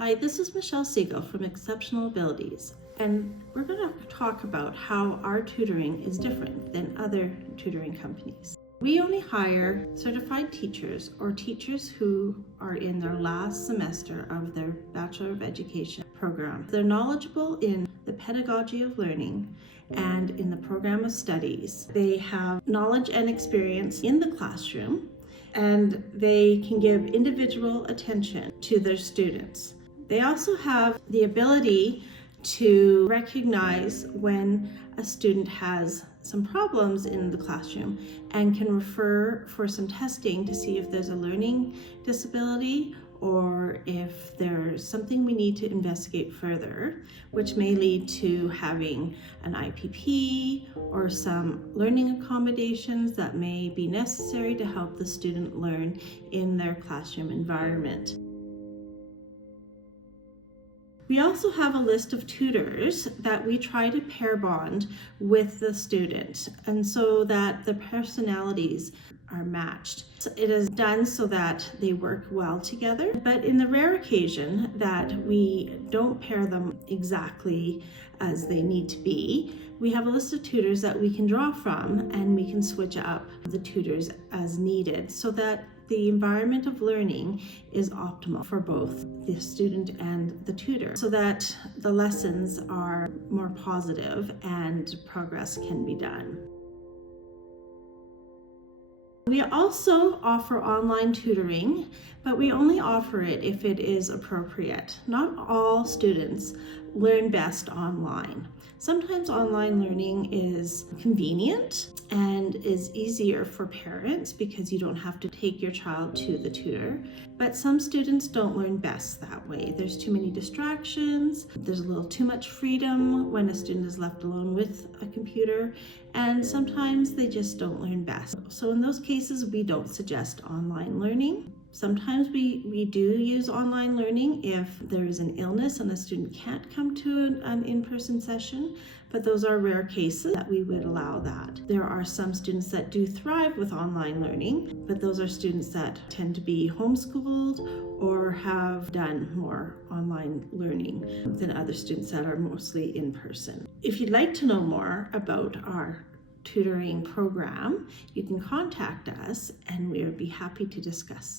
Hi, this is Michelle Siegel from Exceptional Abilities, and we're going to talk about how our tutoring is different than other tutoring companies. We only hire certified teachers or teachers who are in their last semester of their Bachelor of Education program. They're knowledgeable in the pedagogy of learning and in the program of studies. They have knowledge and experience in the classroom, and they can give individual attention to their students. They also have the ability to recognize when a student has some problems in the classroom and can refer for some testing to see if there's a learning disability or if there's something we need to investigate further, which may lead to having an IPP or some learning accommodations that may be necessary to help the student learn in their classroom environment. We also have a list of tutors that we try to pair bond with the student, and so that the personalities are matched. So it is done so that they work well together, but in the rare occasion that we don't pair them exactly as they need to be, we have a list of tutors that we can draw from, and we can switch up the tutors as needed so that the environment of learning is optimal for both the student and the tutor, so that the lessons are more positive and progress can be done. We also offer online tutoring, but we only offer it if it is appropriate. Not all students learn best online. Sometimes online learning is convenient and is easier for parents because you don't have to take your child to the tutor, but some students don't learn best that way. There's too many distractions, there's a little too much freedom when a student is left alone with a computer, and sometimes they just don't learn best. So in those cases, we don't suggest online learning. Sometimes we do use online learning if there is an illness and a student can't come to an in-person session, but those are rare cases that we would allow that. There are some students that do thrive with online learning, but those are students that tend to be homeschooled or have done more online learning than other students that are mostly in person. If you'd like to know more about our tutoring program, you can contact us and we would be happy to discuss.